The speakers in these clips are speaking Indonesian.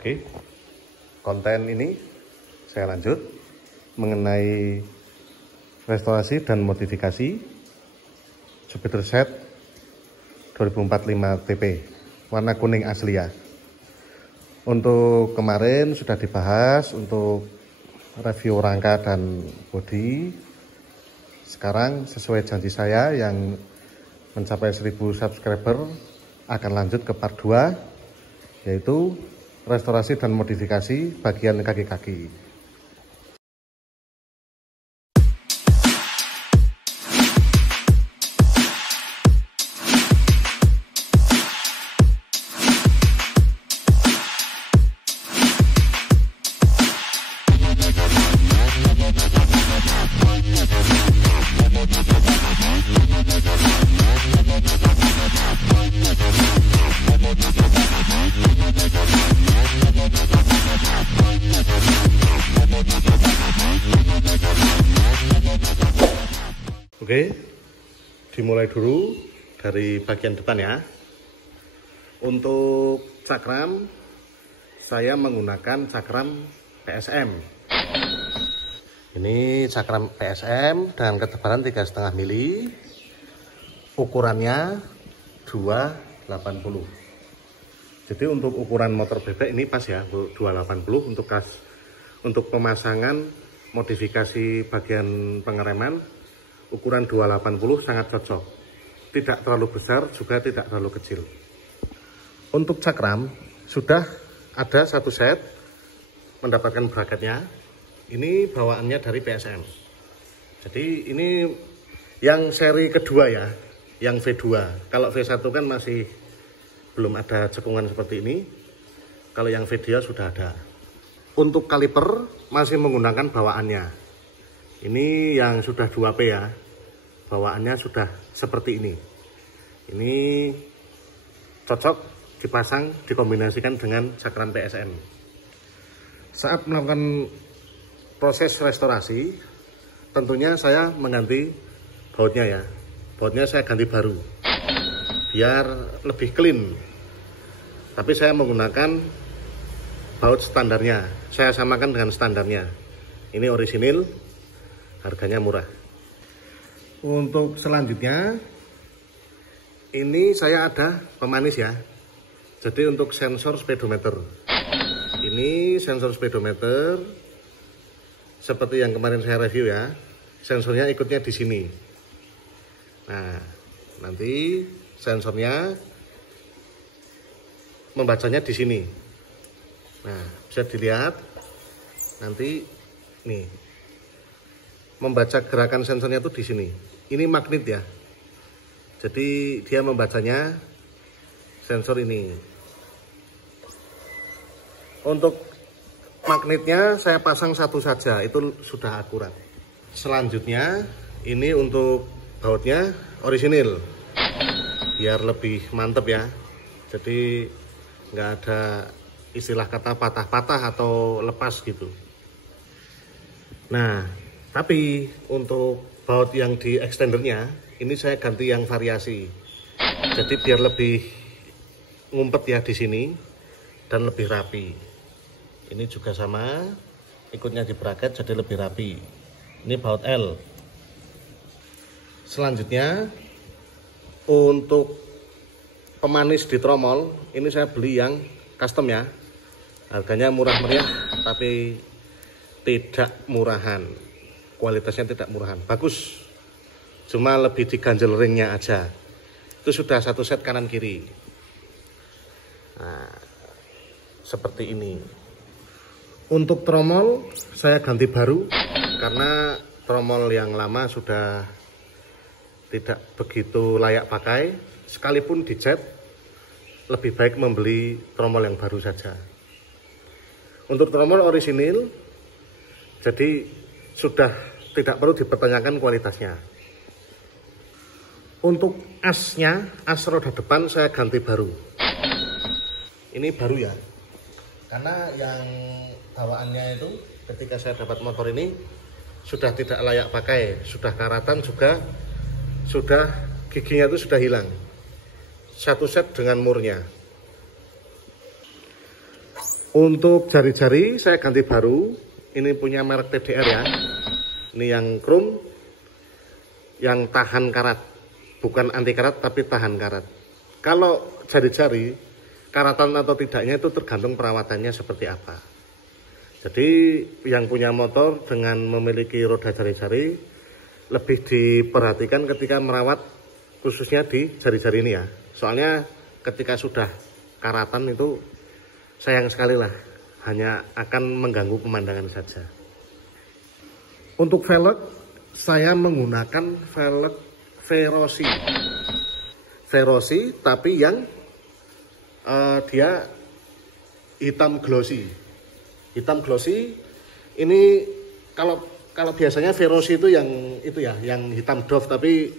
Oke, konten ini saya lanjut mengenai restorasi dan modifikasi Jupiter Z 2045 TP warna kuning asli ya. Untuk kemarin sudah dibahas untuk review rangka dan bodi. Sekarang sesuai janji saya yang mencapai 1000 subscriber akan lanjut ke part 2, yaitu restorasi dan modifikasi bagian kaki-kaki. Oke, dimulai dulu dari bagian depan ya. Untuk cakram, saya menggunakan cakram PSM. Ini cakram PSM dengan ketebalan 3,5 mili. Ukurannya 280. Jadi untuk ukuran motor bebek ini pas ya, 280 untuk pemasangan modifikasi bagian pengereman. Ukuran 280 sangat cocok, tidak terlalu besar juga tidak terlalu kecil. Untuk cakram sudah ada satu set mendapatkan bracketnya. Ini bawaannya dari PSM. Jadi ini yang seri kedua ya, yang V2. Kalau V1 kan masih belum ada cekungan seperti ini. Kalau yang V2 sudah ada. Untuk kaliper masih menggunakan bawaannya. Ini yang sudah 2P ya, bawaannya sudah seperti ini. Ini cocok dipasang, dikombinasikan dengan cakram PSM. Saat melakukan proses restorasi, tentunya saya mengganti bautnya ya. Bautnya saya ganti baru, biar lebih clean. Tapi saya menggunakan baut standarnya, saya samakan dengan standarnya. Ini orisinil, harganya murah. Untuk selanjutnya, ini saya ada pemanis ya. Jadi untuk sensor speedometer, ini sensor speedometer seperti yang kemarin saya review ya. Sensornya ikutnya di sini. Nah, nanti sensornya membacanya di sini. Nah, bisa dilihat nanti nih, membaca gerakan sensornya itu di sini. Ini magnet ya. Jadi dia membacanya sensor ini. Untuk magnetnya saya pasang satu saja, itu sudah akurat. Selanjutnya ini untuk bautnya orisinil, biar lebih mantep ya. Jadi nggak ada istilah kata patah-patah atau lepas gitu. Nah, tapi untuk baut yang di extendernya ini saya ganti yang variasi. Jadi biar lebih ngumpet ya di sini dan lebih rapi. Ini juga sama, ikutnya di bracket jadi lebih rapi. Ini baut L. Selanjutnya untuk pemanis di tromol, ini saya beli yang custom ya. Harganya murah meriah tapi tidak murahan. Kualitasnya tidak murahan, bagus, cuma lebih diganjel ringnya aja. Itu sudah satu set kanan kiri. Nah, seperti ini. Untuk tromol saya ganti baru karena tromol yang lama sudah tidak begitu layak pakai. Sekalipun dicat, lebih baik membeli tromol yang baru saja. Untuk tromol orisinil, jadi sudah tidak perlu dipertanyakan kualitasnya. Untuk asnya, as roda depan saya ganti baru. Ini baru ya, karena yang bawaannya itu ketika saya dapat motor ini sudah tidak layak pakai, sudah karatan juga, sudah giginya itu sudah hilang. Satu set dengan murnya. Untuk jari-jari saya ganti baru. Ini punya merek TDR ya. Ini yang chrome, yang tahan karat. Bukan anti karat tapi tahan karat. Kalau jari-jari, karatan atau tidaknya itu tergantung perawatannya seperti apa. Jadi yang punya motor dengan memiliki roda jari-jari lebih diperhatikan ketika merawat, khususnya di jari-jari ini ya. Soalnya ketika sudah karatan itu sayang sekali lah, hanya akan mengganggu pemandangan saja. Untuk velg, saya menggunakan velg Verosi. Verosi tapi yang dia hitam glossy. Hitam glossy ini kalau biasanya Verosi itu ya, yang hitam doff, tapi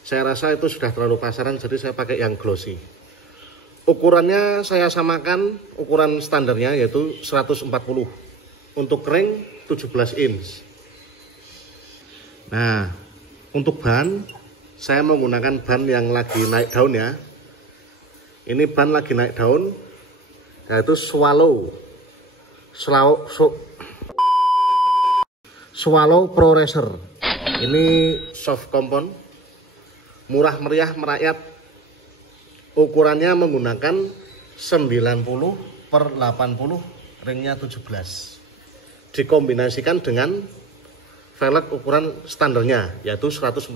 saya rasa itu sudah terlalu pasaran, jadi saya pakai yang glossy. Ukurannya saya samakan ukuran standarnya yaitu 140. Untuk ring 17 inch. Nah, untuk ban saya menggunakan ban yang lagi naik daun ya. Ini ban lagi naik daun, yaitu Swallow Pro Racer. Ini soft compound, murah meriah merakyat. Ukurannya menggunakan 90/80, ringnya 17. Dikombinasikan dengan velg ukuran standarnya yaitu 140.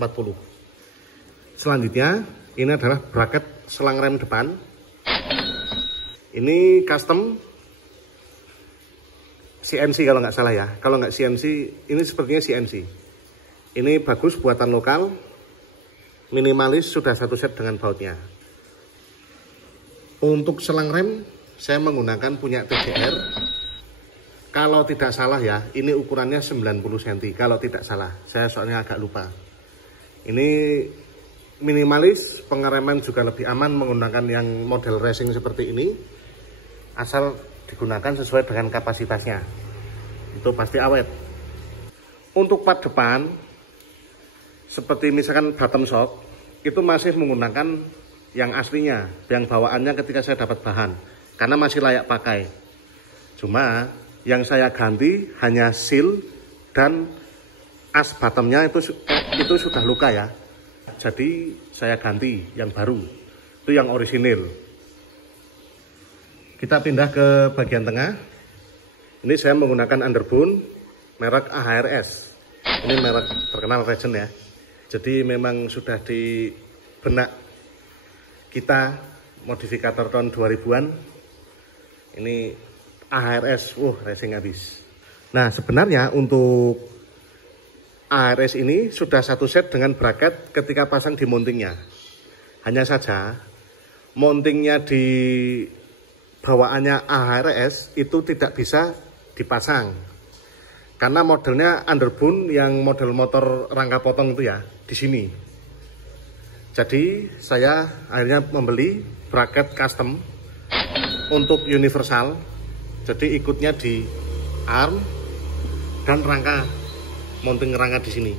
Selanjutnya ini adalah bracket selang rem depan. Ini custom CNC kalau nggak salah ya. Kalau nggak CNC, ini sepertinya CNC. Ini bagus, buatan lokal, minimalis, sudah satu set dengan bautnya. Untuk selang rem saya menggunakan punya TDR. Kalau tidak salah ya, ini ukurannya 90 cm. Kalau tidak salah, saya soalnya agak lupa. Ini minimalis, pengereman juga lebih aman menggunakan yang model racing seperti ini. Asal digunakan sesuai dengan kapasitasnya. Itu pasti awet. Untuk pad depan, seperti misalkan bottom shock, itu masih menggunakan yang aslinya, yang bawaannya ketika saya dapat bahan, karena masih layak pakai. Cuma yang saya ganti hanya seal dan as bottomnya itu sudah luka ya. Jadi saya ganti yang baru, itu yang orisinil. Kita pindah ke bagian tengah. Ini saya menggunakan underbone merek AHRS. Ini merek terkenal legend ya. Jadi memang sudah di benak kita modifikator tahun 2000-an. Ini AHRS, racing habis. Nah, sebenarnya untuk AHRS ini sudah satu set dengan bracket ketika pasang di mountingnya. Hanya saja mountingnya di bawaannya AHRS itu tidak bisa dipasang. Karena modelnya underbone yang model motor rangka potong itu ya, di sini. Jadi saya akhirnya membeli bracket custom untuk universal. Jadi ikutnya di arm dan rangka, mounting rangka di sini.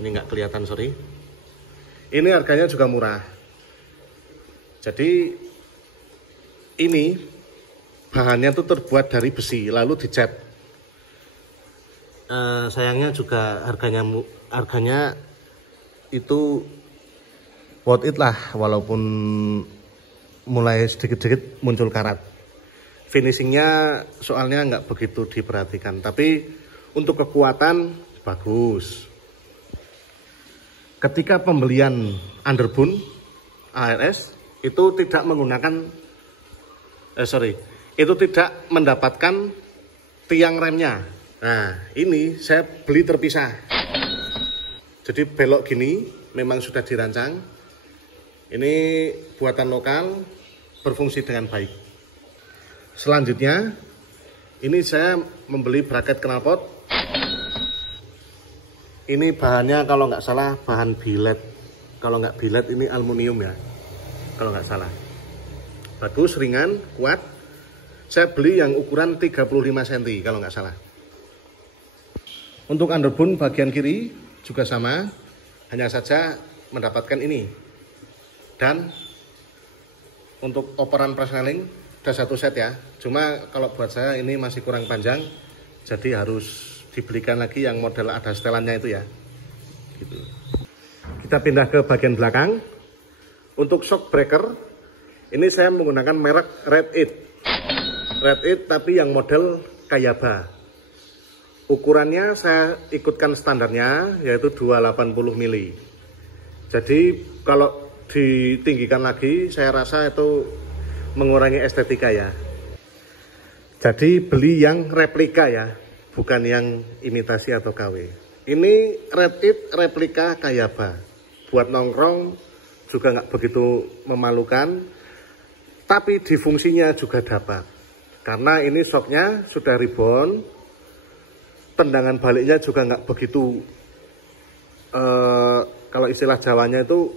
Ini nggak kelihatan, sorry. Ini harganya juga murah. Jadi ini bahannya tuh terbuat dari besi lalu dicat. Sayangnya juga harganya itu worth it lah, walaupun mulai sedikit-sedikit muncul karat. Finishingnya soalnya nggak begitu diperhatikan, tapi untuk kekuatan bagus. Ketika pembelian underbone AHRS itu tidak menggunakan itu tidak mendapatkan tiang remnya. Nah, ini saya beli terpisah. Jadi belok gini memang sudah dirancang. Ini buatan lokal, berfungsi dengan baik. Selanjutnya, ini saya membeli bracket knalpot. Ini bahannya kalau nggak salah bahan billet. Kalau nggak billet ini aluminium ya, kalau nggak salah. Bagus, ringan, kuat. Saya beli yang ukuran 35 cm kalau nggak salah. Untuk underbone bagian kiri juga sama, hanya saja mendapatkan ini. Dan untuk operan presneling Udah satu set ya. Cuma kalau buat saya ini masih kurang panjang, jadi harus dibelikan lagi yang model ada setelannya itu ya. Gitu. Kita pindah ke bagian belakang. Untuk shock breaker, ini saya menggunakan merek Red It tapi yang model Kayaba. Ukurannya saya ikutkan standarnya, yaitu 280 mili. Jadi kalau ditinggikan lagi, saya rasa itu mengurangi estetika ya. Jadi beli yang replika ya, bukan yang imitasi atau KW. Ini Red It replika Kayaba. Buat nongkrong juga nggak begitu memalukan, tapi di fungsinya juga dapat. Karena ini shocknya sudah ribbon, tendangan baliknya juga nggak begitu, kalau istilah Jawanya itu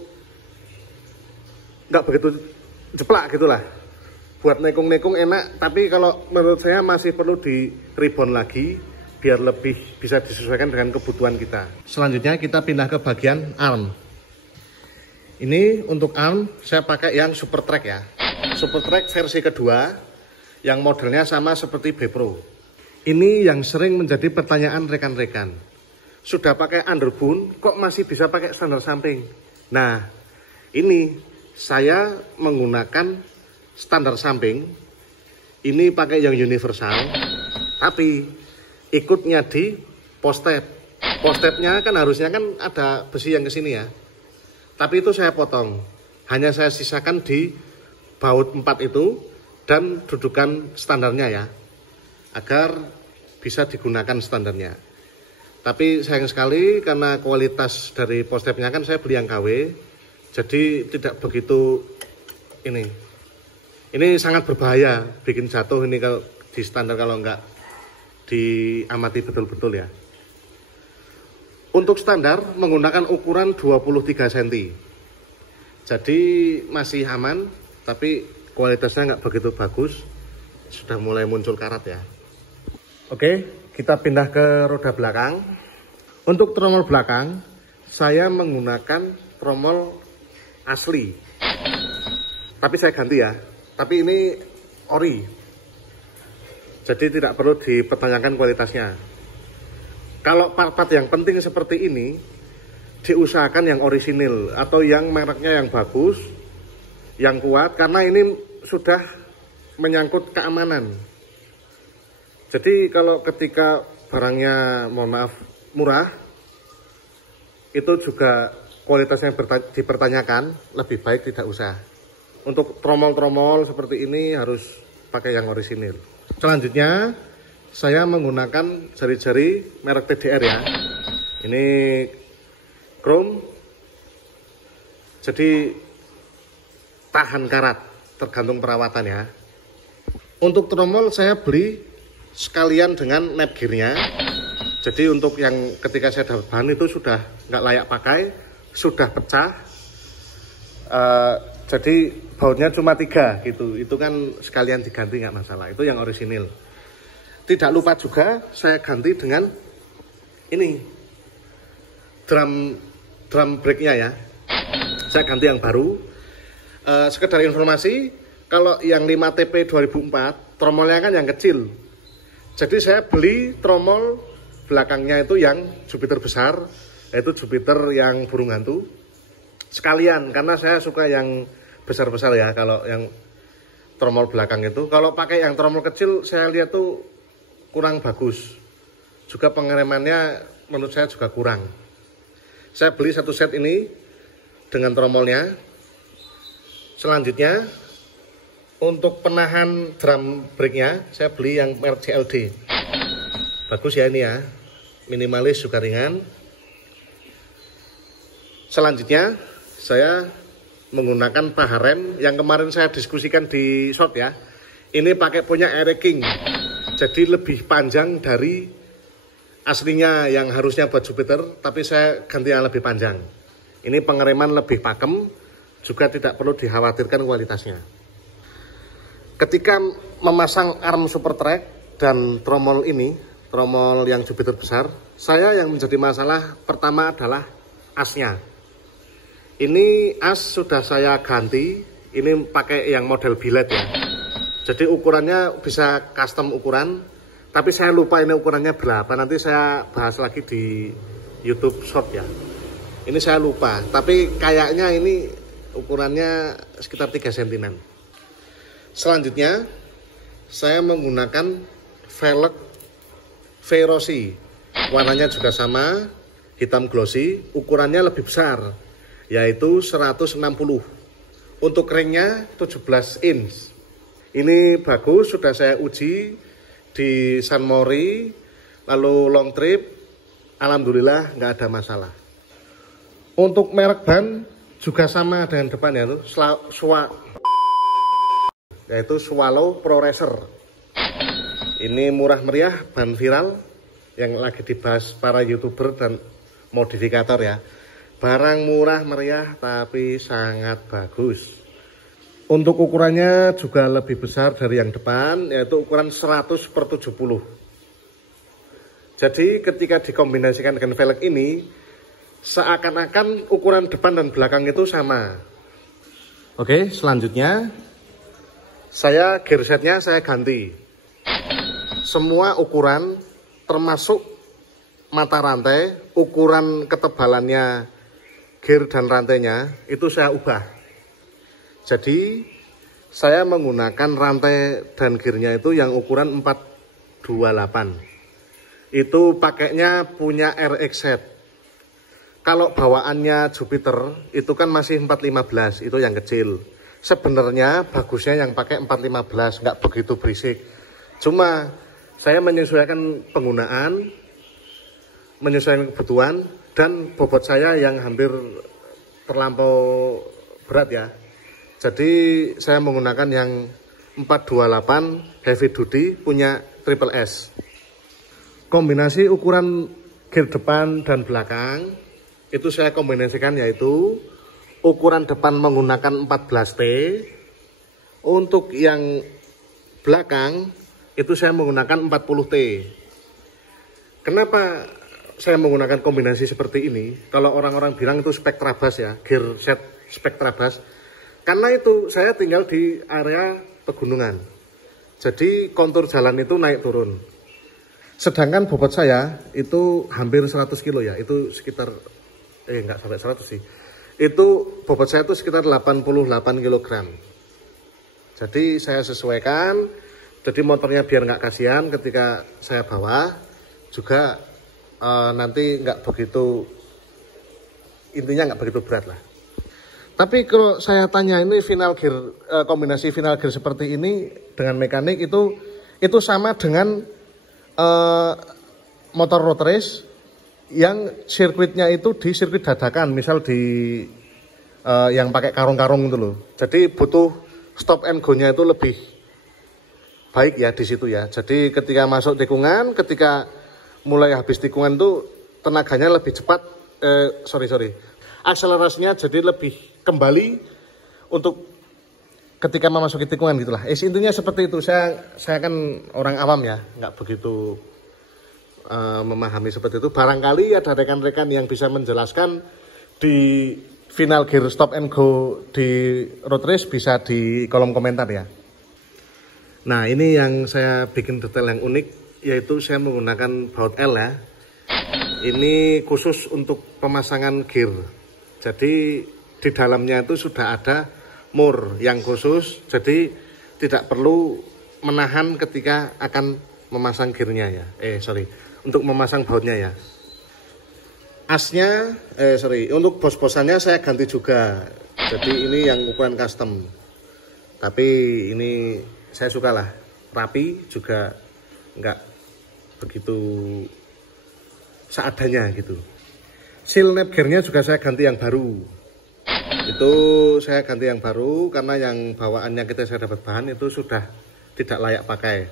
nggak begitu jeplak gitulah. Buat nekung-nekung enak, tapi kalau menurut saya masih perlu di ribbon lagi, biar lebih bisa disesuaikan dengan kebutuhan kita. Selanjutnya kita pindah ke bagian arm. Ini untuk arm saya pakai yang Super Track ya. Super Track versi kedua yang modelnya sama seperti B Pro. Ini yang sering menjadi pertanyaan rekan-rekan. Sudah pakai underbone kok masih bisa pakai standar samping? Nah, ini saya menggunakan standar samping. Ini pakai yang universal, tapi ikutnya di post tab. Post tabnya kan harusnya kan ada besi yang ke sini ya. Tapi itu saya potong, hanya saya sisakan di baut 4 itu dan dudukan standarnya ya, agar bisa digunakan standarnya. Tapi sayang sekali karena kualitas dari post tab-nya kan saya beli yang KW, jadi tidak begitu ini. Ini sangat berbahaya, bikin jatuh ini kalau di standar kalau nggak diamati betul-betul ya. Untuk standar menggunakan ukuran 23 cm. Jadi masih aman, tapi kualitasnya nggak begitu bagus. Sudah mulai muncul karat ya. Oke, kita pindah ke roda belakang. Untuk tromol belakang, saya menggunakan tromol asli. Tapi saya ganti ya. Tapi ini ori. Jadi tidak perlu dipertanyakan kualitasnya. Kalau part-part yang penting seperti ini, diusahakan yang orisinil atau yang mereknya yang bagus, yang kuat, karena ini sudah menyangkut keamanan. Jadi kalau ketika barangnya, mohon maaf, murah, itu juga kualitasnya dipertanyakan, lebih baik tidak usah. Untuk tromol-tromol seperti ini harus pakai yang orisinil. Selanjutnya, saya menggunakan jari-jari merek TDR ya. Ini chrome, jadi tahan karat, tergantung perawatan ya. Untuk tromol saya beli sekalian dengan nap gearnya. Jadi untuk yang ketika saya dapat bahan itu sudah nggak layak pakai, sudah pecah. Jadi bautnya cuma 3 gitu. Itu kan sekalian diganti nggak masalah. Itu yang orisinil. Tidak lupa juga saya ganti dengan ini drum brake-nya ya. Saya ganti yang baru. Sekedar informasi, kalau yang 5TP 2004 tromolnya kan yang kecil. Jadi saya beli tromol belakangnya itu yang Jupiter besar, yaitu Jupiter yang burung hantu. Sekalian karena saya suka yang besar-besar ya. Kalau yang tromol belakang itu, kalau pakai yang tromol kecil saya lihat tuh kurang bagus. Juga pengeremannya menurut saya juga kurang. Saya beli satu set ini dengan tromolnya. Selanjutnya untuk penahan drum brake-nya saya beli yang merek CLD. Bagus ya ini ya. Minimalis juga ringan. Selanjutnya saya menggunakan paha rem yang kemarin saya diskusikan di short ya. Ini pakai punya Air King. Jadi lebih panjang dari aslinya yang harusnya buat Jupiter, tapi saya ganti yang lebih panjang. Ini pengereman lebih pakem, juga tidak perlu dikhawatirkan kualitasnya. Ketika memasang arm Super Track dan tromol ini, tromol yang Jupiter besar, saya yang menjadi masalah pertama adalah asnya. Ini as sudah saya ganti, ini pakai yang model billet ya. Jadi ukurannya bisa custom ukuran, tapi saya lupa ini ukurannya berapa. Nanti saya bahas lagi di YouTube Short ya. Ini saya lupa, tapi kayaknya ini ukurannya sekitar 3 cm. Selanjutnya saya menggunakan velg Verosi. Warnanya juga sama, hitam glossy, ukurannya lebih besar, yaitu 160. Untuk ringnya 17 inch. Ini bagus, sudah saya uji di San Mori, lalu long trip, alhamdulillah nggak ada masalah. Untuk merek ban juga sama dengan depan ya, yaitu Swallow Pro Racer. Ini murah meriah, ban viral yang lagi dibahas para YouTuber dan modifikator ya. Barang murah meriah tapi sangat bagus. Untuk ukurannya juga lebih besar dari yang depan, yaitu ukuran 100/70. Jadi ketika dikombinasikan dengan velg ini, seakan-akan ukuran depan dan belakang itu sama. Oke, selanjutnya saya gear setnya saya ganti. Semua ukuran termasuk mata rantai, ukuran ketebalannya gear dan rantainya itu saya ubah. Jadi saya menggunakan rantai dan gearnya itu yang ukuran 428. Itu pakainya punya RX set. Kalau bawaannya Jupiter itu kan masih 415, itu yang kecil. Sebenarnya bagusnya yang pakai 415, nggak begitu berisik. Cuma saya menyesuaikan penggunaan, menyesuaikan kebutuhan, dan bobot saya yang hampir terlampau berat ya. Jadi saya menggunakan yang 428 heavy duty punya Triple S. Kombinasi ukuran gear depan dan belakang itu saya kombinasikan, yaitu ukuran depan menggunakan 14T, untuk yang belakang itu saya menggunakan 40T. Kenapa saya menggunakan kombinasi seperti ini? Kalau orang-orang bilang itu Spectrabus ya, gear set Spectrabus. Karena itu saya tinggal di area pegunungan. Jadi kontur jalan itu naik turun. Sedangkan bobot saya itu hampir 100 kilo ya, itu sekitar enggak sampai 100 sih. Itu bobot saya itu sekitar 88 kg. Jadi saya sesuaikan. Jadi motornya biar nggak kasihan ketika saya bawa, juga nanti nggak begitu, intinya nggak begitu berat lah. Tapi kalau saya tanya ini final gear, kombinasi final gear seperti ini dengan mekanik itu sama dengan motor road race yang sirkuitnya itu di sirkuit dadakan, misal di yang pakai karung-karung itu loh. Jadi butuh stop and go-nya itu lebih baik ya di situ ya. Jadi ketika masuk tikungan, ketika mulai habis tikungan tuh tenaganya lebih cepat, akselerasinya jadi lebih kembali untuk ketika memasuki tikungan gitulah. Intinya seperti itu. Saya kan orang awam ya, nggak begitu memahami seperti itu. Barangkali ada rekan-rekan yang bisa menjelaskan di final gear stop and go di road race, bisa di kolom komentar ya. Nah, ini yang saya bikin detail yang unik, yaitu saya menggunakan baut L ya. Ini khusus untuk pemasangan gear. Jadi di dalamnya itu sudah ada mur yang khusus, jadi tidak perlu menahan ketika akan memasang gearnya ya. Untuk memasang bautnya ya. Asnya, untuk bos-bosannya saya ganti juga. Jadi ini yang ukuran custom. Tapi ini saya suka lah, rapi, juga nggak begitu seadanya gitu. Seal nap gearnya juga saya ganti yang baru. Itu saya ganti yang baru karena yang bawaannya kita saya dapat bahan itu sudah tidak layak pakai.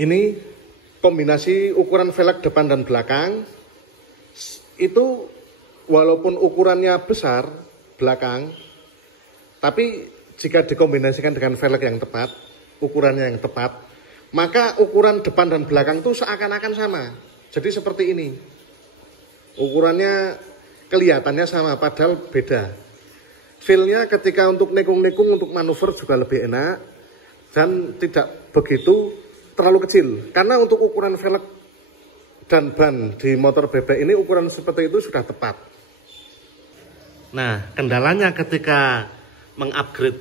Ini kombinasi ukuran velg depan dan belakang. Itu walaupun ukurannya besar belakang, tapi jika dikombinasikan dengan velg yang tepat, ukurannya yang tepat, maka ukuran depan dan belakang itu seakan-akan sama. Jadi seperti ini. Ukurannya kelihatannya sama, padahal beda. Feel-nya ketika untuk nekung-nekung, untuk manuver juga lebih enak dan tidak begitu terlalu kecil. Karena untuk ukuran velg dan ban di motor bebek ini ukuran seperti itu sudah tepat. Nah, kendalanya ketika mengupgrade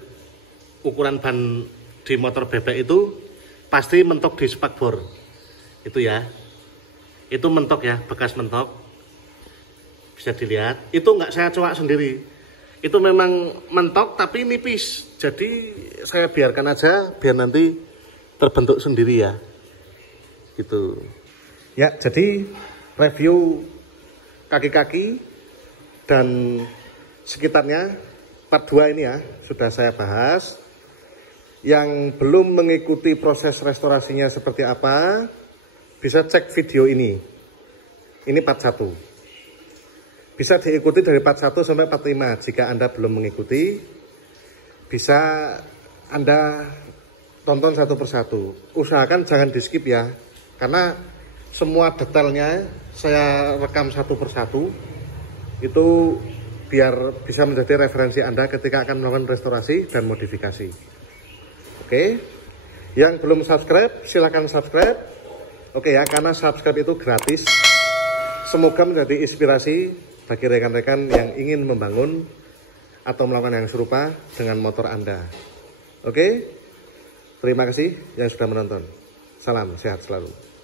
ukuran ban di motor bebek itu pasti mentok di spakbor. Itu ya. Itu mentok ya, bekas mentok. Bisa dilihat. Itu nggak saya coak sendiri. Itu memang mentok tapi nipis, jadi saya biarkan aja biar nanti terbentuk sendiri ya, gitu ya. Jadi review kaki-kaki dan sekitarnya part 2 ini ya sudah saya bahas. Yang belum mengikuti proses restorasinya seperti apa bisa cek video ini part 1. Bisa diikuti dari part 1 sampai part 5. Jika Anda belum mengikuti, bisa Anda tonton satu persatu. Usahakan jangan di skip ya, karena semua detailnya saya rekam satu persatu. Itu biar bisa menjadi referensi Anda ketika akan melakukan restorasi dan modifikasi. Oke, yang belum subscribe silahkan subscribe. Oke ya, karena subscribe itu gratis. Semoga menjadi inspirasi bagi rekan-rekan yang ingin membangun atau melakukan yang serupa dengan motor Anda. Oke, terima kasih yang sudah menonton. Salam sehat selalu.